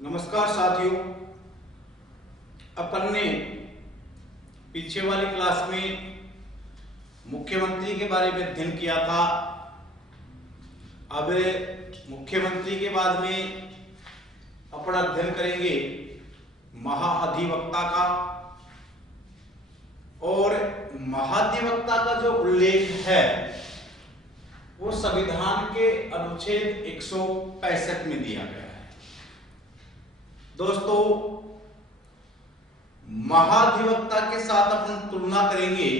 नमस्कार साथियों, अपन ने पीछे वाली क्लास में मुख्यमंत्री के बारे में अध्ययन किया था। अब मुख्यमंत्री के बाद में अपन अध्ययन करेंगे महाधिवक्ता का। और महाधिवक्ता का जो उल्लेख है वो संविधान के अनुच्छेद 165 में दिया गया है। दोस्तों, महाधिवक्ता के साथ अपन तुलना करेंगे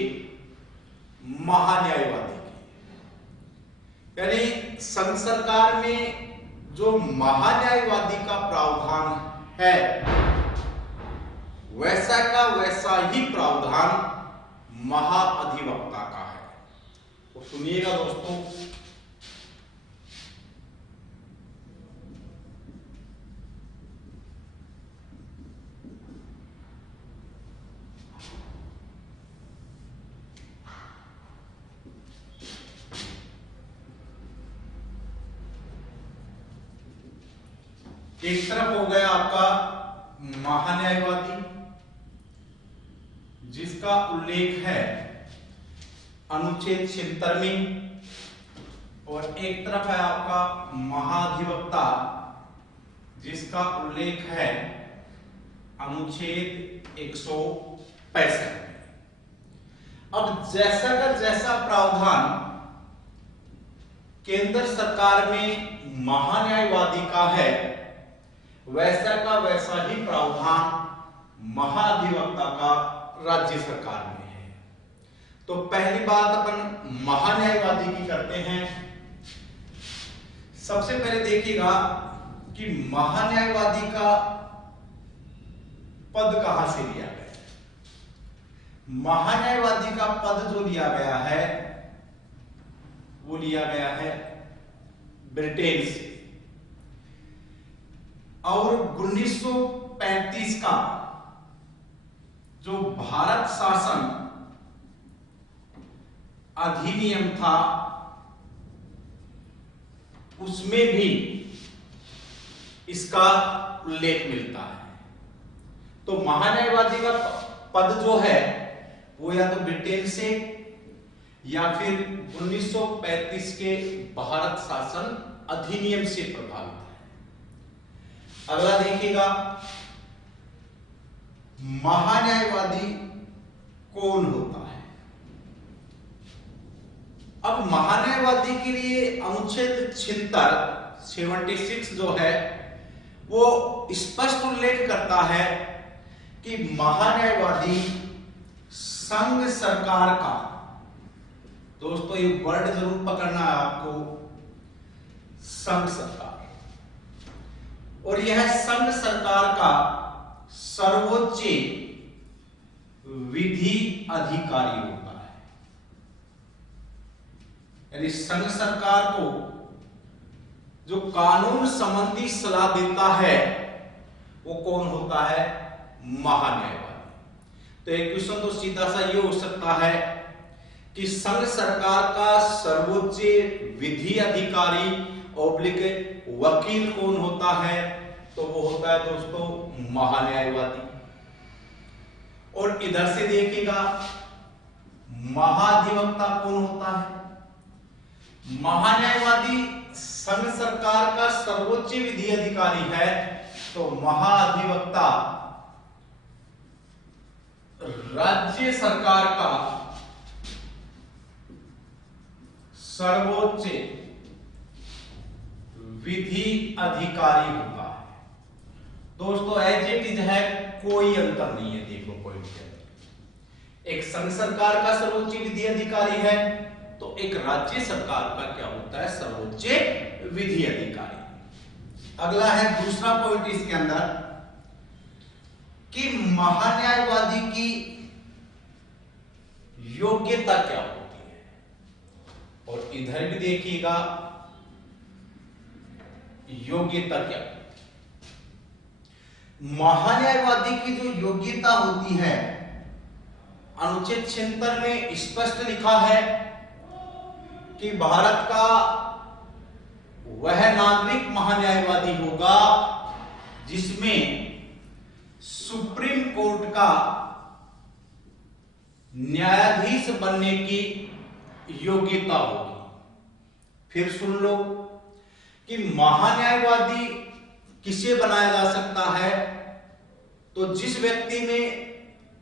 महान्यायवादी की। यानी संघ सरकार में जो महान्यायवादी का प्रावधान है वैसा का वैसा ही प्रावधान महाअधिवक्ता का है। तो सुनिएगा दोस्तों, एक तरफ हो गया आपका महान्यायवादी जिसका उल्लेख है अनुच्छेद 76 में, और एक तरफ है आपका महाधिवक्ता जिसका उल्लेख है अनुच्छेद 165 में। अब जैसा का जैसा प्रावधान केंद्र सरकार में महान्यायवादी का है वैसा का वैसा ही प्रावधान महाधिवक्ता का राज्य सरकार में है। तो पहली बात अपन महान्यायवादी की करते हैं। सबसे पहले देखिएगा कि महान्यायवादी का पद कहां से लिया गया है। महान्यायवादी का पद जो लिया गया है वो लिया गया है ब्रिटेन से, और 1935 का जो भारत शासन अधिनियम था उसमें भी इसका उल्लेख मिलता है। तो महान्यायवादी का पद जो है वो या तो ब्रिटेन से या फिर 1935 के भारत शासन अधिनियम से प्रभावित है। अगला देखिएगा, महान्यायवादी कौन होता है। अब महान्यायवादी के लिए अनुच्छेद 76 जो है वो स्पष्ट उल्लेख करता है कि महान्यायवादी संघ सरकार का, दोस्तों ये वर्ड जरूर पकड़ना है आपको, संघ सरकार, और यह संघ सरकार का सर्वोच्च विधि अधिकारी होता है। यानी संघ सरकार को जो कानून संबंधी सलाह देता है वो कौन होता है? महान्यायवादी। तो एक क्वेश्चन तो सीधा सा ये हो सकता है कि संघ सरकार का सर्वोच्च विधि अधिकारी ऑब्लिक वकील कौन होता है? तो वो होता है दोस्तों महान्यायवादी। और इधर से देखिएगा महाधिवक्ता कौन होता है? महान्यायवादी संघ सरकार का सर्वोच्च विधि अधिकारी है, तो महाधिवक्ता राज्य सरकार का सर्वोच्च विधि अधिकारी होता है। दोस्तों एज इट इज है, कोई अंतर नहीं है। देखो पॉइंट के अंदर एक संघ सरकार का सर्वोच्च विधि अधिकारी है तो एक राज्य सरकार का क्या होता है? सर्वोच्च विधि अधिकारी। अगला है दूसरा पॉइंट इसके अंदर कि महान्यायवादी की योग्यता क्या होती है। और इधर भी देखिएगा योग्यता क्या, महान्यायवादी की जो योग्यता होती है अनुच्छेद 76 में स्पष्ट लिखा है कि भारत का वह नागरिक महान्यायवादी होगा जिसमें सुप्रीम कोर्ट का न्यायाधीश बनने की योग्यता होगी। फिर सुन लो कि महान्यायवादी किसे बनाया जा सकता है, तो जिस व्यक्ति में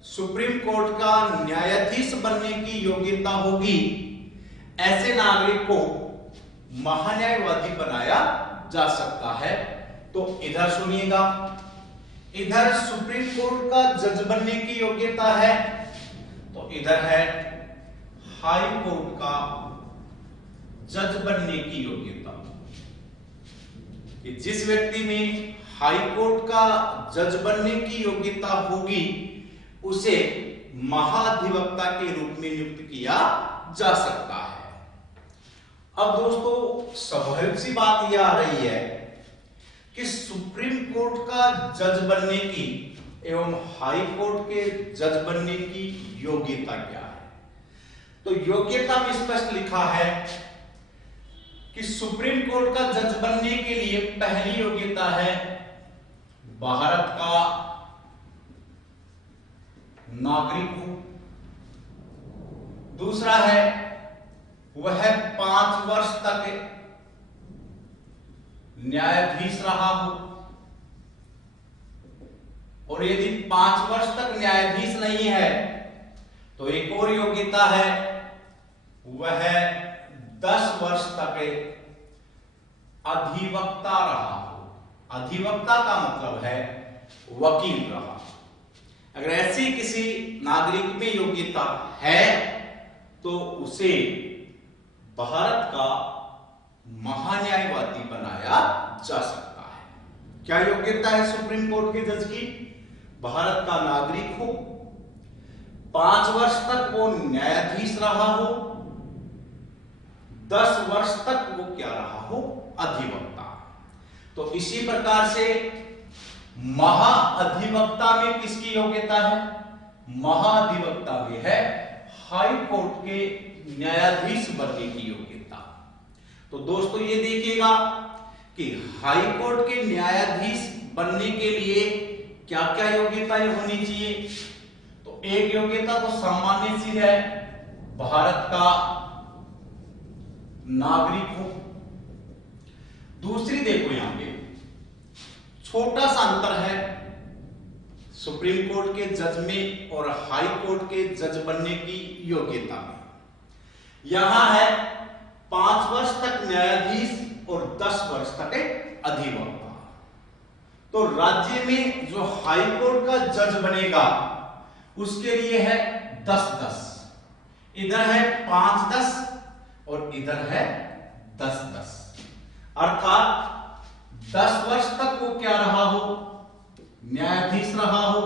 सुप्रीम कोर्ट का न्यायाधीश बनने की योग्यता होगी, ऐसे नागरिक को महान्यायवादी बनाया जा सकता है। तो इधर सुनिएगा, इधर सुप्रीम कोर्ट का जज बनने की योग्यता है, तो इधर है हाई कोर्ट का जज बनने की योग्यता। कि जिस व्यक्ति में हाई कोर्ट का जज बनने की योग्यता होगी, उसे महाधिवक्ता के रूप में नियुक्त किया जा सकता है। अब दोस्तों स्वाभाविक सी बात यह आ रही है कि सुप्रीम कोर्ट का जज बनने की एवं हाई कोर्ट के जज बनने की योग्यता क्या है। तो योग्यता में स्पष्ट लिखा है कि सुप्रीम कोर्ट का जज बनने के लिए पहली योग्यता है भारत का नागरिक हो, दूसरा है वह 5 वर्ष तक न्यायाधीश रहा हो, और यदि 5 वर्ष तक न्यायाधीश नहीं है तो एक और योग्यता है, वह 10 वर्ष तक अधिवक्ता रहा हो। अधिवक्ता का मतलब है वकील रहा। अगर ऐसी किसी नागरिक में योग्यता है तो उसे भारत का महान्यायवादी बनाया जा सकता है। क्या योग्यता है सुप्रीम कोर्ट के जज की? भारत का नागरिक हो, 5 वर्ष तक वो न्यायाधीश रहा हो, 10 वर्ष तक वो क्या रहा हो? अधिवक्ता। तो इसी प्रकार से महाअधिवक्ता में किसकी योग्यता है? महाधिवक्ता में है हाई कोर्ट के न्यायाधीश बनने की योग्यता। तो दोस्तों ये देखिएगा कि हाई कोर्ट के न्यायाधीश बनने के लिए क्या क्या योग्यताएं होनी चाहिए। तो एक योग्यता तो सामान्य सी है, भारत का नागरिक हो। दूसरी देखो यहां पे छोटा सा अंतर है सुप्रीम कोर्ट के जज में और हाई कोर्ट के जज बनने की योग्यता में। यहां है 5 वर्ष तक न्यायाधीश और 10 वर्ष तक अधिवक्ता। तो राज्य में जो हाई कोर्ट का जज बनेगा उसके लिए है 10-10, इधर है 5-10 और इधर है 10-10, अर्थात 10 वर्ष तक वो क्या रहा हो? न्यायाधीश रहा हो,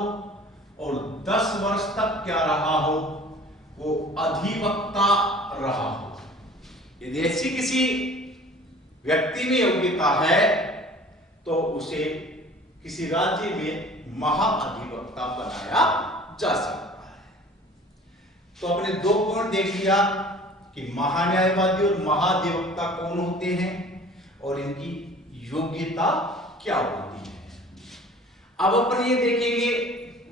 और 10 वर्ष तक क्या रहा हो? वो अधिवक्ता रहा हो। यदि ऐसी किसी व्यक्ति में योग्यता है तो उसे किसी राज्य में महाअधिवक्ता बनाया जा सकता है। तो अपने 2 पॉइंट देख लिया कि महान्यायवादी और महाधिवक्ता कौन होते हैं और इनकी योग्यता क्या होती है। अब अपन ये देखेंगे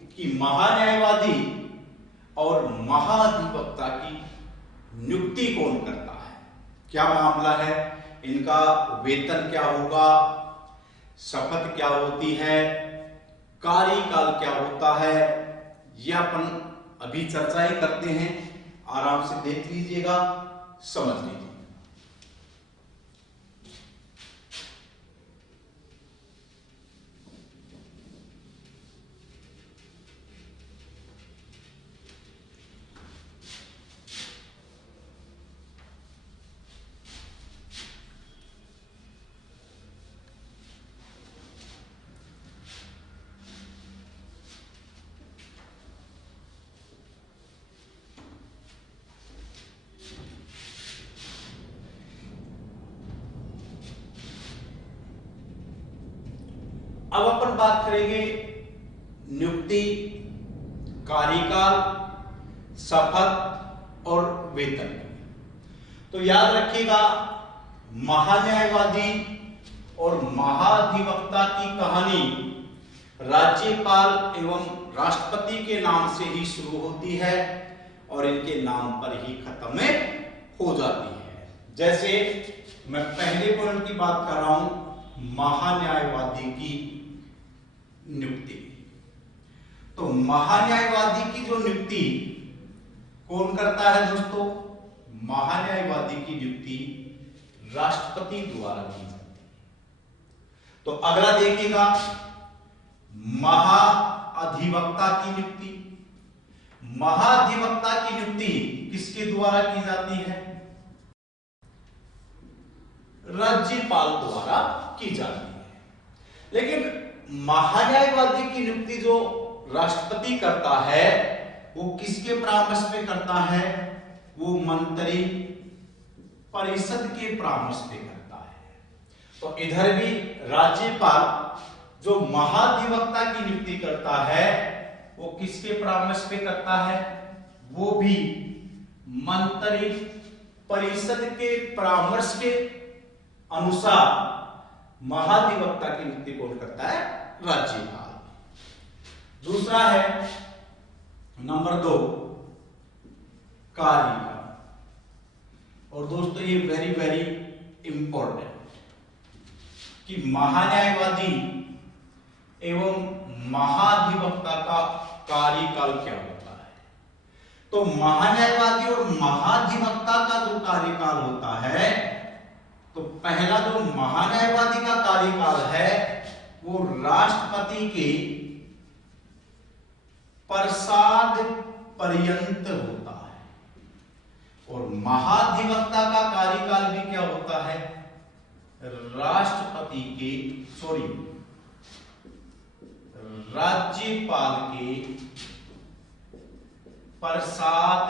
कि महान्यायवादी और महाधिवक्ता की नियुक्ति कौन करता है, क्या मामला है, इनका वेतन क्या होगा, शपथ क्या होती है, कार्यकाल क्या होता है, यह अपन अभी चर्चाएं करते हैं। आराम से देख लीजिएगा, समझ लीजिए। अब अपन बात करेंगे नियुक्ति, कार्यकाल, शपथ और वेतन। तो याद रखिएगा महान्यायवादी और महाधिवक्ता की कहानी राज्यपाल एवं राष्ट्रपति के नाम से ही शुरू होती है और इनके नाम पर ही खत्म हो जाती है। जैसे मैं पहले पॉइंट की बात कर रहा हूं, महान्यायवादी की नियुक्ति। तो महान्यायवादी की जो नियुक्ति कौन करता है दोस्तों? महान्यायवादी की नियुक्ति राष्ट्रपति द्वारा की जाती है। तो अगला देखिएगा, महाअधिवक्ता की नियुक्ति। महाधिवक्ता की नियुक्ति किसके द्वारा की जाती है? राज्यपाल द्वारा की जाती है। लेकिन महान्यायवादी की नियुक्ति जो राष्ट्रपति करता है वो किसके परामर्श पे करता है? वो मंत्री परिषद के परामर्श पे करता है। तो इधर भी राज्यपाल जो महाधिवक्ता की नियुक्ति करता है वो किसके परामर्श पे करता है? वो भी मंत्री परिषद के परामर्श के अनुसार महाधिवक्ता की नियुक्ति कौन करता है? राज्यपाल। दूसरा है नंबर 2, कार्यकाल। और दोस्तों ये वेरी वेरी इंपॉर्टेंट कि महान्यायवादी एवं महाधिवक्ता का कार्यकाल क्या होता है। तो महान्यायवादी और महाधिवक्ता का जो कार्यकाल होता है, तो पहला जो महान्यायवादी का कार्यकाल है वो राष्ट्रपति के प्रसाद पर्यंत होता है और महाधिवक्ता का कार्यकाल भी क्या होता है? राज्यपाल के प्रसाद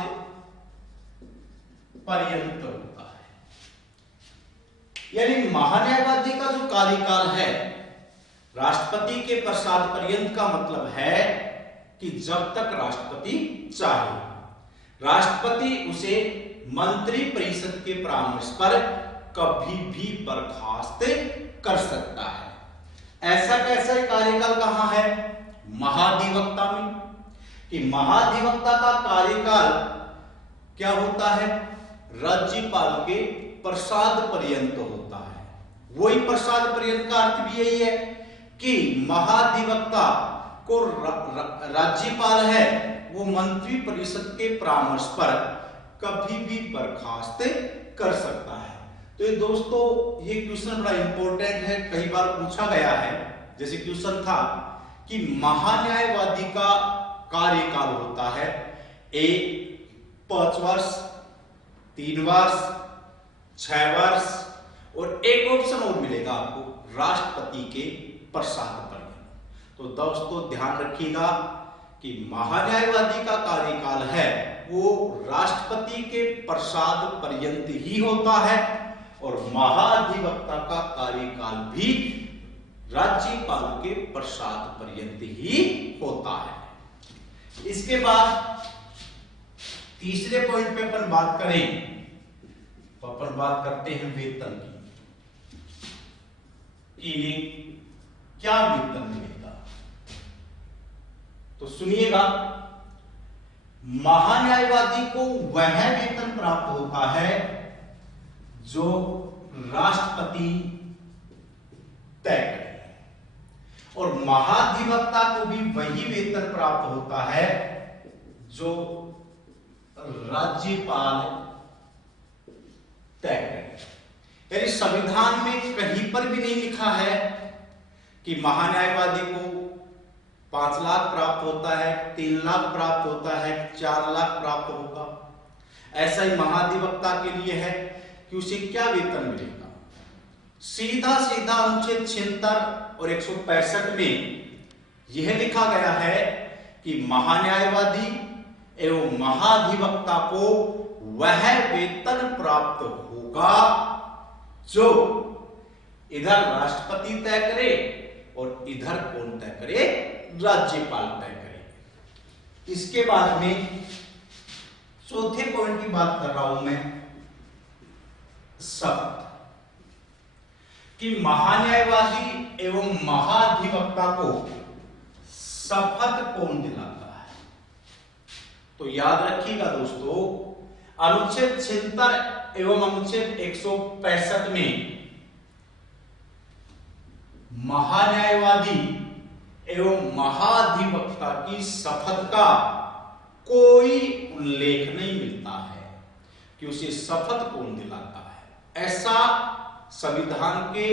पर्यंत होता है। यानी महान्यायवादी का जो कार्यकाल है राष्ट्रपति के प्रसाद पर्यंत का मतलब है कि जब तक राष्ट्रपति चाहे, राष्ट्रपति उसे मंत्री परिषद के परामर्श पर कभी भी बर्खास्त कर सकता है। ऐसा कैसा कार्यकाल कहां है? महाधिवक्ता में। कि महाधिवक्ता का कार्यकाल क्या होता है? राज्यपाल के प्रसाद पर्यंत होता है। वही प्रसाद पर्यंत का अर्थ भी यही है कि महाधिवक्ता को राज्यपाल है वो मंत्री परिषद के परामर्श पर कभी भी बर्खास्त कर सकता है। तो ये दोस्तों ये क्वेश्चन बड़ा इंपॉर्टेंट है, कई बार पूछा गया है। जैसे क्वेश्चन था कि महान्यायवादी का कार्यकाल होता है ए 5 वर्ष, 3 वर्ष, 6 वर्ष और एक ऑप्शन और मिलेगा आपको राष्ट्रपति के प्रसाद पर। तो दोस्तों ध्यान रखिएगा कि महान्यायवादी का कार्यकाल है वो राष्ट्रपति के प्रसाद पर्यंत ही होता है और महाधिवक्ता का कार्यकाल भी राज्यपाल के प्रसाद पर्यंत ही होता है। इसके बाद तीसरे पॉइंट पे अपन बात करें तो अपन बात करते हैं वेतन की। क्या वेतन मिलेगा? तो सुनिएगा, महान्यायवादी को वह वेतन प्राप्त होता है जो राष्ट्रपति तय करे और महाधिवक्ता को भी वही वेतन प्राप्त होता है जो राज्यपाल तय करे। यानी संविधान में कहीं पर भी नहीं लिखा है कि महान्यायवादी को 5 लाख प्राप्त होता है, 3 लाख प्राप्त होता है, 4 लाख प्राप्त होगा। ऐसा ही महाधिवक्ता के लिए है कि उसे क्या वेतन मिलेगा। सीधा सीधा अनुच्छेद 76 और 165 में यह लिखा गया है कि महान्यायवादी एवं महाधिवक्ता को वह वेतन प्राप्त होगा जो इधर राष्ट्रपति तय करे और इधर कौन तय करे? राज्यपाल तय करे। इसके बाद में चौथे पॉइंट की बात कर रहा हूं मैं, शपथ। कि महान्यायवादी एवं महाधिवक्ता को शपथ कौन दिलाता है? तो याद रखिएगा दोस्तों, अनुच्छेद 76 एवं अनुच्छेद 165 में महान्यायवादी एवं महाधिवक्ता की शपथ का कोई उल्लेख नहीं मिलता है कि उसे शपथ कौन दिलाता है। ऐसा संविधान के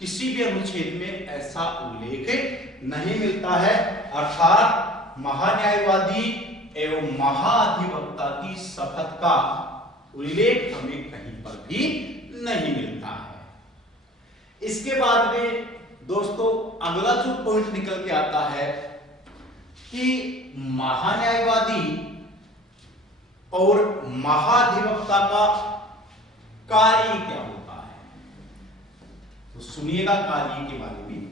किसी भी अनुच्छेद में ऐसा उल्लेख नहीं मिलता है। अर्थात महान्यायवादी एवं महाधिवक्ता की शपथ का उल्लेख हमें कहीं पर भी नहीं मिलता है। इसके बाद में दोस्तों अगला जो पॉइंट निकल के आता है कि महान्यायवादी और महाधिवक्ता का कार्य क्या होता है। तो सुनिएगा कार्य के बारे में।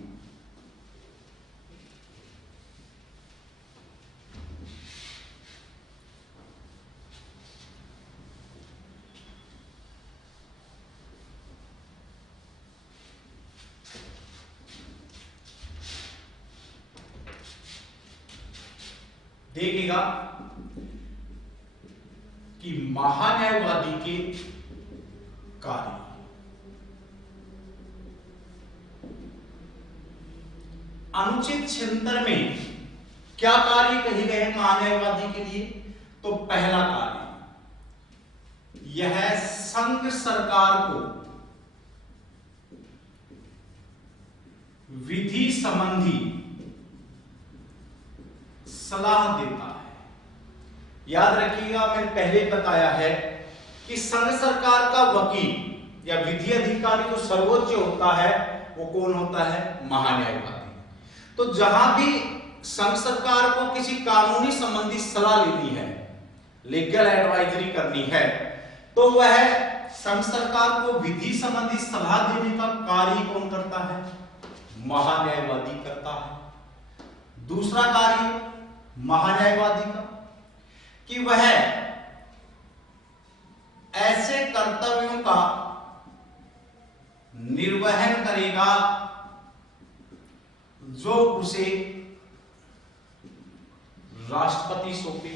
देखिएगा कि महान्यायवादी के कार्य, अनुच्छेद 76 में क्या कार्य कहे गए हैं महान्यायवादी के लिए? तो पहला कार्य, यह संघ सरकार को विधि संबंधी सलाह देता है। याद रखिएगा, मैंने पहले बताया है कि संघ सरकार का वकील या विधि अधिकारी जो सर्वोच्च होता है वो कौन होता है? महान्यायवादी। तो जहां भी संघ सरकार को किसी कानूनी संबंधी सलाह लेनी है, लीगल एडवाइजरी करनी है, तो वह संघ सरकार को विधि संबंधी सलाह देने का कार्य कौन करता है? महान्यायवादी करता है। दूसरा कार्य महान्यायवादी का कि वह ऐसे कर्तव्यों का निर्वहन करेगा जो उसे राष्ट्रपति सौंपे।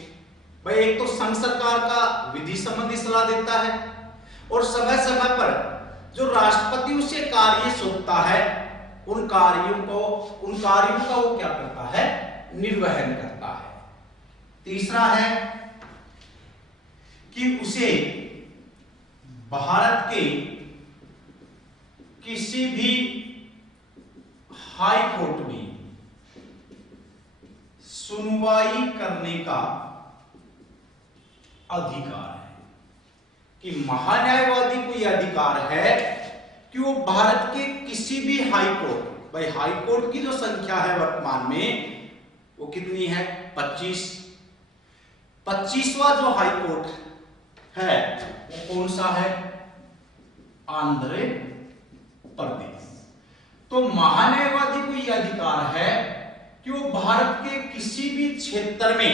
भाई, एक तो संघ सरकार का विधि संबंधी सलाह देता है और समय समय पर जो राष्ट्रपति उसे कार्य सौंपता है उन कार्यों का वो क्या करता है? निर्वहन करता है। तीसरा है कि उसे भारत के किसी भी हाई कोर्ट में सुनवाई करने का अधिकार है। कि महान्यायवादी को यह अधिकार है कि वो भारत के किसी भी हाई कोर्ट, भाई हाई कोर्ट की जो संख्या है वर्तमान में वो कितनी है? 25वां जो हाई कोर्ट है वो कौन सा है? आंध्र प्रदेश। तो महान्यायवादी को यह अधिकार है कि वो भारत के किसी भी क्षेत्र में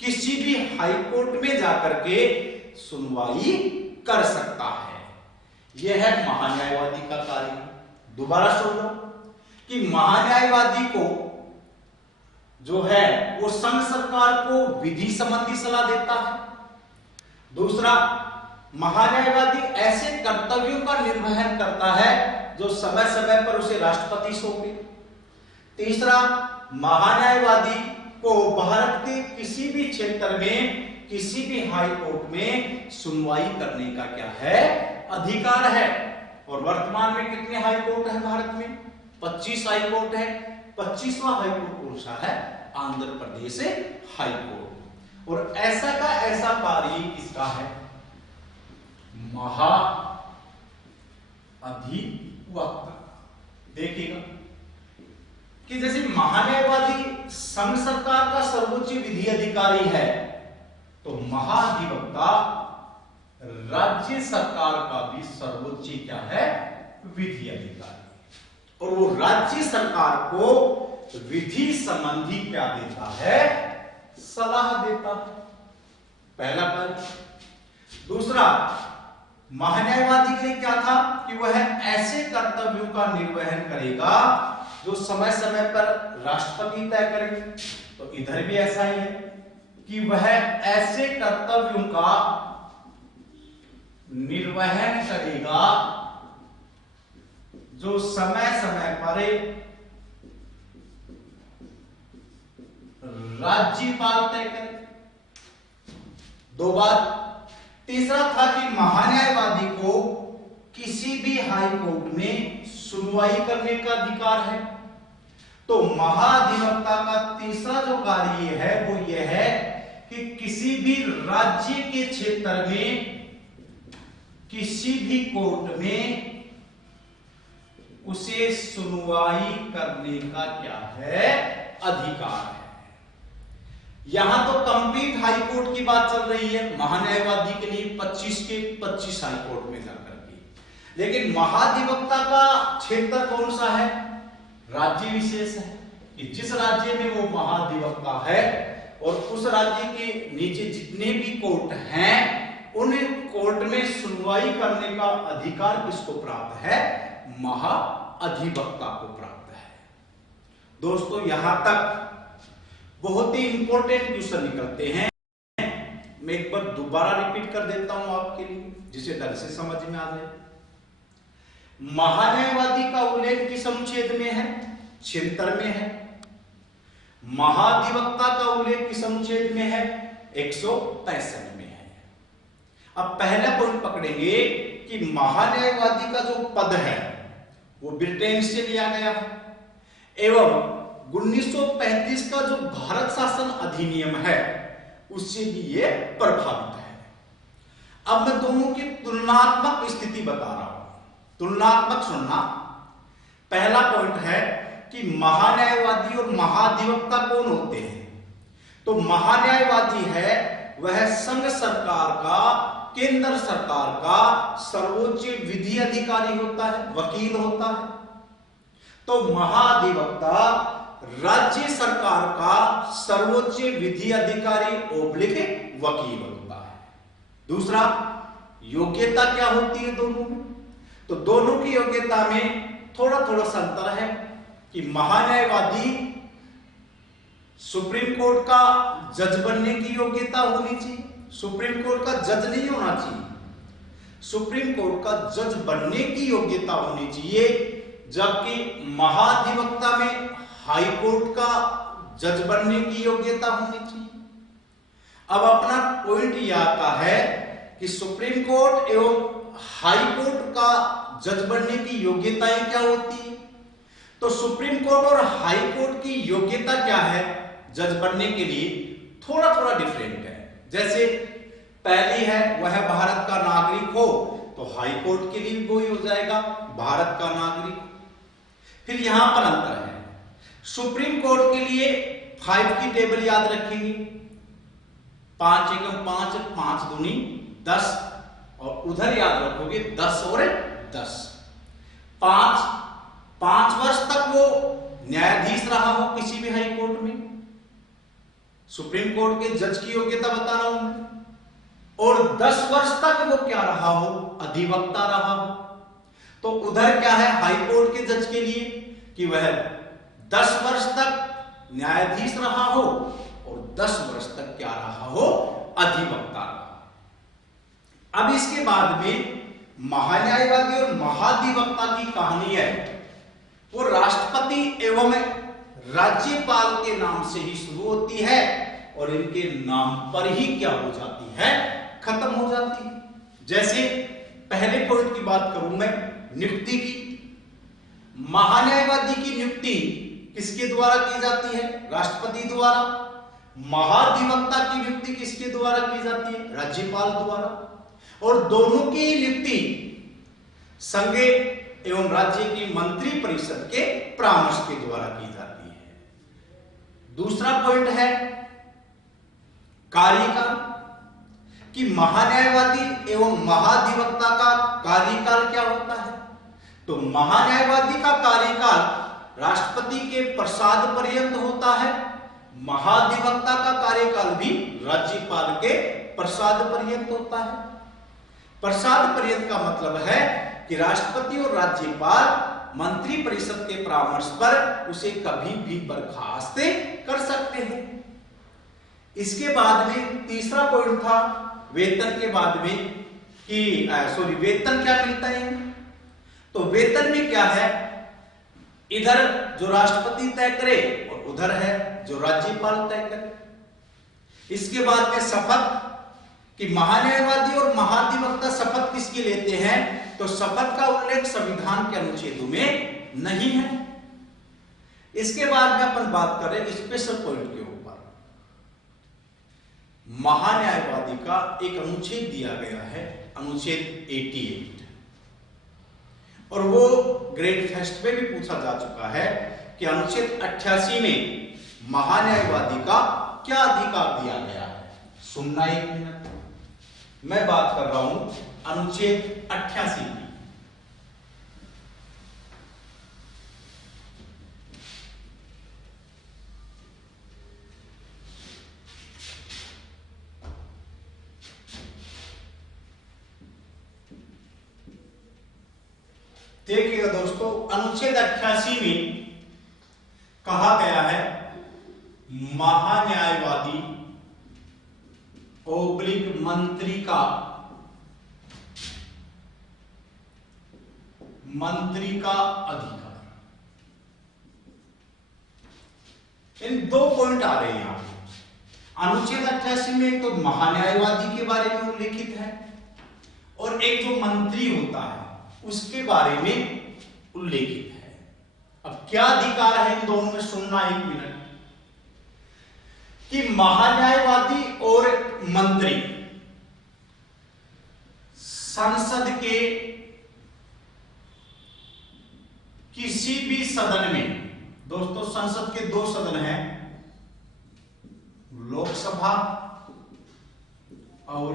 किसी भी हाई कोर्ट में जाकर के सुनवाई कर सकता है। यह है महान्यायवादी का कार्य। दोबारा सुन लो कि महान्यायवादी को जो है वो संघ सरकार को विधि संबंधी सलाह देता है। दूसरा, महान्यायवादी ऐसे कर्तव्यों का निर्वहन करता है जो समय समय पर उसे राष्ट्रपति सौंपे। तीसरा, महान्यायवादी को भारत के किसी भी क्षेत्र में किसी भी हाई कोर्ट में सुनवाई करने का क्या है? अधिकार है। और वर्तमान में कितने हाई कोर्ट है भारत में? 25 हाई कोर्ट है। 25वां हाई कोर्ट कौन सा है? Andhra Pradesh high court. और ऐसा का ऐसा कार्य किसका है? महा अधिवक्ता। देखिएगा कि जैसे महान्यायवादी संघ सरकार का सर्वोच्च विधि अधिकारी है, तो महाधिवक्ता राज्य सरकार का भी सर्वोच्च क्या है? विधि अधिकारी। और वो राज्य सरकार को विधि संबंधी क्या देता है? सलाह देता है। पहला कार्य। दूसरा, महान्यायवादी के लिए क्या था कि वह ऐसे कर्तव्यों का निर्वहन करेगा जो समय समय पर राष्ट्रपति तय करे। तो इधर भी ऐसा ही है कि वह ऐसे कर्तव्यों का निर्वहन करेगा जो समय समय पर राज्यपाल तय करे। दो बात। तीसरा था कि महान्यायवादी को किसी भी हाई कोर्ट में सुनवाई करने का अधिकार है। तो महाधिवक्ता का तीसरा जो कार्य है वो यह है कि किसी भी राज्य के क्षेत्र में किसी भी कोर्ट में उसे सुनवाई करने का क्या है, अधिकार है। यहां तो कंप्लीट हाई कोर्ट की बात चल रही है महान्यायवादी के लिए 25 के 25 हाई कोर्ट में जाकर के। लेकिन महाधिवक्ता का क्षेत्र कौन सा है, राज्य विशेष है कि जिस राज्य में वो महाधिवक्ता है और उस राज्य के नीचे जितने भी कोर्ट हैं उन कोर्ट में सुनवाई करने का अधिकार किसको प्राप्त है, महाअधिवक्ता को प्राप्त है। दोस्तों यहां तक बहुत ही इंपॉर्टेंट क्वेश्चन निकलते हैं। मैं एक बार दोबारा रिपीट कर देता हूं आपके लिए जिसे ढंग से समझ में आ जाए। महान्यायवादी का उल्लेख किस अनुच्छेद में है, 76 में है। महाधिवक्ता का उल्लेख किस अनुच्छेद में है, 165 में है। अब पहला पॉइंट पकड़ेंगे कि महान्यायवादी का जो पद है वो ब्रिटेन से लिया गया है एवं 1935 का जो भारत शासन अधिनियम है उससे भी ये प्रभावित है। अब मैं दोनों की तुलनात्मक स्थिति बता रहा हूं, तुलनात्मक सुनना। पहला पॉइंट है कि महान्यायवादी और महाधिवक्ता कौन होते हैं। तो महान्यायवादी है वह संघ सरकार का, केंद्र सरकार का सर्वोच्च विधि अधिकारी होता है, वकील होता है। तो महाधिवक्ता राज्य सरकार का सर्वोच्च विधि अधिकारी ओब्लिक वकील होता है। दूसरा, योग्यता क्या होती है दोनों में, तो दोनों की योग्यता में थोड़ा थोड़ा सा अंतर है कि महान्यायवादी सुप्रीम कोर्ट का जज बनने की योग्यता होनी चाहिए, सुप्रीम कोर्ट का जज नहीं होना चाहिए, सुप्रीम कोर्ट का जज बनने की योग्यता होनी चाहिए। जबकि महाधिवक्ता में हाई कोर्ट का जज बनने की योग्यता होनी चाहिए। अब अपना पॉइंट यह आता है कि सुप्रीम कोर्ट एवं हाई कोर्ट का जज बनने की योग्यताएं क्या होती है। तो सुप्रीम कोर्ट और हाई कोर्ट की योग्यता क्या है जज बनने के लिए, थोड़ा थोड़ा डिफरेंट है। जैसे पहली है वह भारत का नागरिक हो, तो हाई कोर्ट के लिए वही हो जाएगा भारत का नागरिक। फिर यहां पर अंतर है, सुप्रीम कोर्ट के लिए 5 की टेबल याद रखेंगे, 5 एकम 5, 5 दूनी 10, और उधर याद रखोगे 10 और 10। 5 वर्ष तक वो न्यायाधीश रहा हो किसी भी हाई कोर्ट में, सुप्रीम कोर्ट के जज की योग्यता बता रहा हूं मैं, और 10 वर्ष तक वो क्या रहा हो, अधिवक्ता रहा हो। तो उधर क्या है हाई कोर्ट के जज के लिए कि वह 10 वर्ष तक न्यायाधीश रहा हो और 10 वर्ष तक क्या रहा हो, अधिवक्ता रहा। अब इसके बाद में महान्यायवादी और महाधिवक्ता की कहानी है वो राष्ट्रपति एवं राज्यपाल के नाम से ही शुरू होती है और इनके नाम पर ही क्या हो जाती है, खत्म हो जाती है। जैसे पहले पॉइंट की बात करूं मैं, नियुक्ति की। महान्यायवादी की नियुक्ति किसके द्वारा की जाती है, राष्ट्रपति द्वारा। महाधिवक्ता की नियुक्ति किसके द्वारा की जाती है, राज्यपाल द्वारा। और दोनों की नियुक्ति संघ एवं राज्य की मंत्री परिषद के परामर्श के द्वारा की जाती है। दूसरा पॉइंट है कार्यकाल, कि महान्यायवादी एवं महाधिवक्ता का कार्यकाल क्या होता है। तो महान्यायवादी का कार्यकाल राष्ट्रपति के प्रसाद पर्यंत होता है, महाधिवक्ता का कार्यकाल भी राज्यपाल के प्रसाद पर्यंत होता है। प्रसाद पर्यंत का मतलब है कि राष्ट्रपति और राज्यपाल मंत्री परिषद के परामर्श पर उसे कभी भी बर्खास्त कर सकते हैं। इसके बाद में तीसरा पॉइंट था वेतन के बाद में कि वेतन क्या मिलता है। तो वेतन में क्या है, इधर जो राष्ट्रपति तय करे और उधर है जो राज्यपाल तय करे। इसके बाद में शपथ कि महान्यायवादी और महाधिवक्ता शपथ किसकी लेते हैं, तो शपथ का उल्लेख संविधान के अनुच्छेदों में नहीं है। इसके बाद में अपन बात करें स्पेशल पॉइंट के ऊपर। महान्यायवादी का एक अनुच्छेद दिया गया है, अनुच्छेद 88, और वो ग्रेड फर्स्ट में भी पूछा जा चुका है कि अनुच्छेद 88 में महान्यायवादी का क्या अधिकार दिया गया है। सुनना एक मिनट, मैं बात कर रहा हूं अनुच्छेद 88 की। देखिएगा दोस्तों, अनुच्छेद 88 में कहा गया है महान्यायवादी ओब्लिक मंत्री का अधिकार। इन दो पॉइंट आ रहे हैं यहां पे। अनुच्छेद 88 में तो महान्यायवादी के बारे में उल्लेखित है और एक जो मंत्री होता है उसके बारे में उल्लेखित है। अब क्या अधिकार है इन दोनों में, सुनना एक मिनट, कि महान्यायवादी और मंत्री संसद के किसी भी सदन में, दोस्तों संसद के दो सदन हैं, लोकसभा और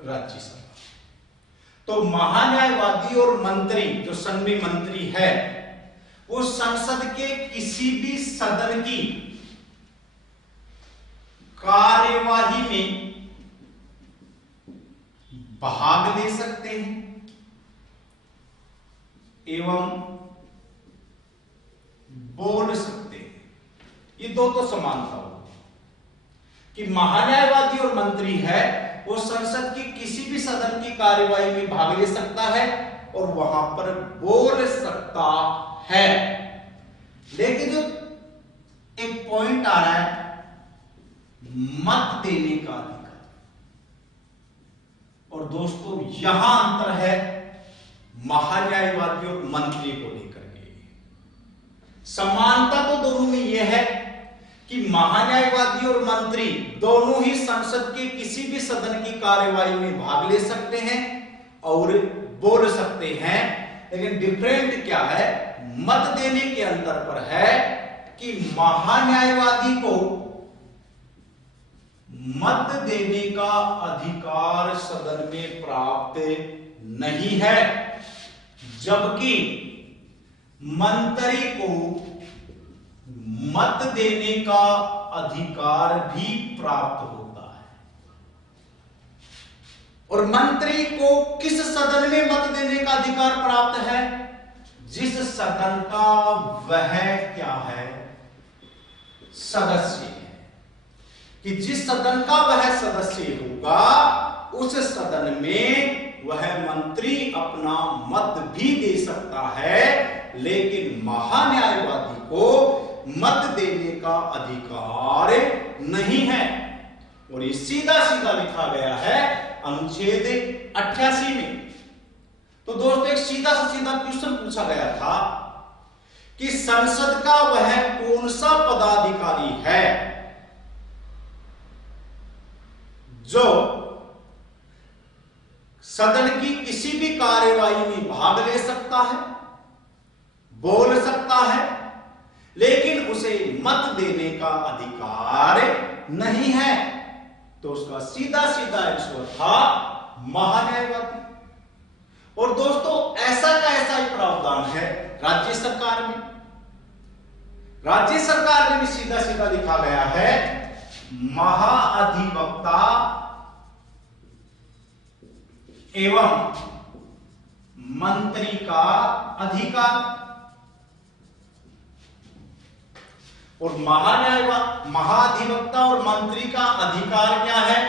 राज्यसभा। तो महान्यायवादी और मंत्री जो संघीय मंत्री है वो संसद के किसी भी सदन की कार्यवाही में भाग ले सकते हैं एवं बोल सकते हैं। ये दो तो समानता होगी कि महान्यायवादी और मंत्री है वो संसद की किसी भी सदन की कार्यवाही में भाग ले सकता है और वहां पर बोल सकता है। लेकिन जो एक पॉइंट आ रहा है मत देने का अधिकार, और दोस्तों यहां अंतर है महान्यायवादी और मंत्री को लेकर के। समानता तो दोनों में यह है कि महान्यायवादी और मंत्री दोनों ही संसद के किसी भी सदन की कार्यवाही में भाग ले सकते हैं और बोल सकते हैं। लेकिन डिफरेंट क्या है, मत देने के अंतर पर है कि महान्यायवादी को मत देने का अधिकार सदन में प्राप्त नहीं है, जबकि मंत्री को मत देने का अधिकार भी प्राप्त होता है। और मंत्री को किस सदन में मत देने का अधिकार प्राप्त है, जिस सदन का वह क्या है, सदस्य है। कि जिस सदन का वह सदस्य होगा उस सदन में वह मंत्री अपना मत भी दे सकता है, लेकिन महान्यायवादी को मत देने का अधिकार नहीं है। और ये सीधा सीधा लिखा गया है अनुच्छेद 88 में। तो दोस्तों एक सीधा से सीधा क्वेश्चन पूछा गया था कि संसद का वह कौन सा पदाधिकारी है जो सदन की किसी भी कार्यवाही में भाग ले सकता है, बोल सकता है, लेकिन उसे मत देने का अधिकार नहीं है। तो उसका सीधा सीधा आंसर था महान्यायवादी। और दोस्तों ऐसा का ऐसा ही प्रावधान है राज्य सरकार में। राज्य सरकार में भी सीधा सीधा लिखा गया है महाधिवक्ता एवं मंत्री का अधिकार। और महाधिवक्ता और मंत्री का अधिकार क्या है?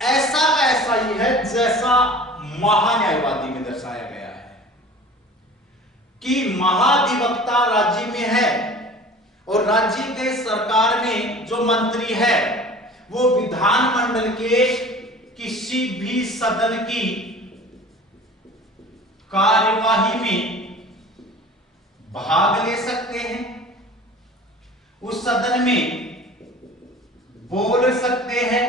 ऐसा का ऐसा ही है जैसा महान्यायवादी में दर्शाया गया है कि महाधिवक्ता राज्य में है और राज्य के सरकार में जो मंत्री है वो विधानमंडल के किसी भी सदन की कार्यवाही में भाग ले सकते हैं, उस सदन में बोल सकते हैं,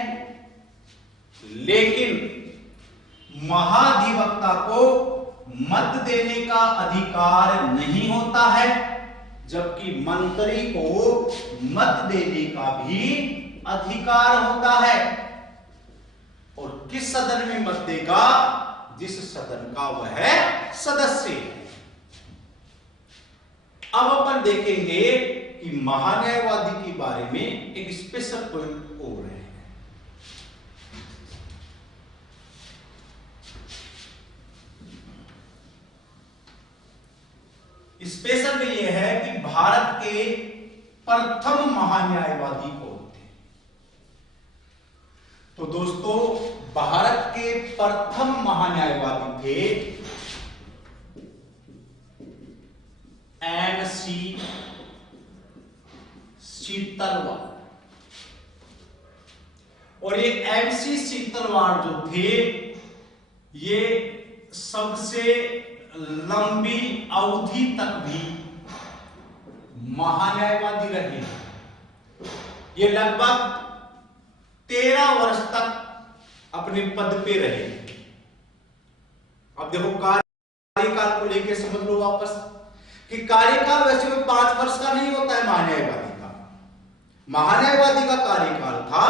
लेकिन महाधिवक्ता को मत देने का अधिकार नहीं होता है, जबकि मंत्री को मत देने का भी अधिकार होता है। और किस सदन में मत देगा? जिस सदन का वह सदस्य है। अब अपन देखेंगे कि महान्यायवादी के बारे में एक स्पेशल पॉइंट और है। स्पेशल में यह है कि भारत के प्रथम महान्यायवादी कौन थे? तो दोस्तों, भारत के प्रथम महान्यायवादी थे MC सीतलवाड़। और ये MC सीतलवाड़ जो थे ये सबसे लंबी अवधि तक भी महान्यायवादी रहे। ये लगभग 13 वर्ष तक अपने पद पे रहे। अब देखो कार्यकाल को लेकर समझ लो वापस कि कार्यकाल वैसे में 5 वर्ष का नहीं होता है महान्यायवादी का। महान्यायवादी का कार्यकाल था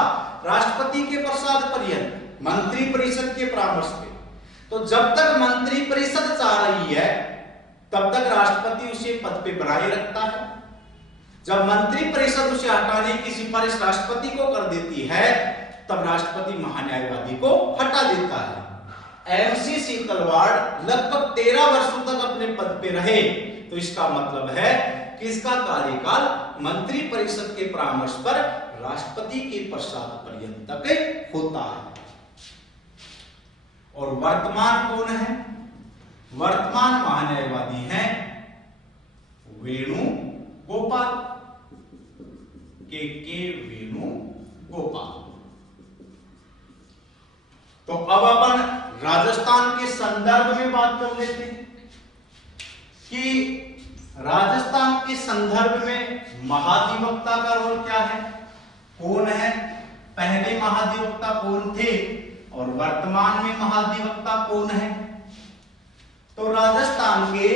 राष्ट्रपति के प्रसाद पर्यंत, मंत्री परिषद के परामर्श पे। तो जब तक मंत्री परिषद चाह रही है तब तक राष्ट्रपति उसे पद पे बनाए रखता है। जब मंत्री परिषद उसे हटाने की सिफारिश राष्ट्रपति को कर देती है तब राष्ट्रपति महान्यायवादी को हटा देता है। MC सीतलवाड़ लगभग 13 वर्षों तक अपने पद पे रहे। तो इसका मतलब है कि इसका कार्यकाल मंत्री परिषद के परामर्श पर राष्ट्रपति के प्रसाद पर्यंत तक होता है। और वर्तमान कौन है? वर्तमान महान्यायवादी हैं वेणुगोपाल, के वेणुगोपाल। तो अब अपन राजस्थान के संदर्भ में बात कर लेते हैं कि राजस्थान के संदर्भ में महाधिवक्ता का रोल क्या है, कौन है, पहले महाधिवक्ता कौन थे और वर्तमान में महाधिवक्ता कौन है। तो राजस्थान के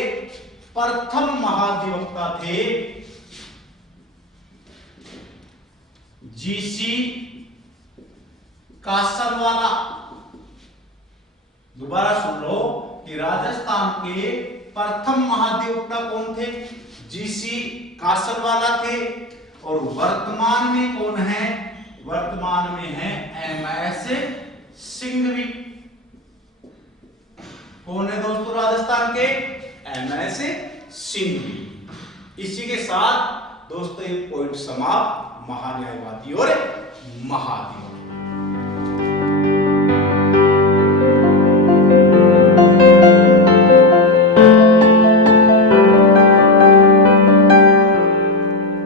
प्रथम महाधिवक्ता थे GC कासरवाला। दोबारा सुन लो कि राजस्थान के प्रथम महाधिवक्ता कौन थे? GC कासरवाला थे। और वर्तमान में कौन है? वर्तमान में है MS सिंघवी। कौन है दोस्तों राजस्थान के? MS सिंघवी। इसी के साथ दोस्तों ये पॉइंट समाप्त महान्यायवादी और महाधिवक्ता।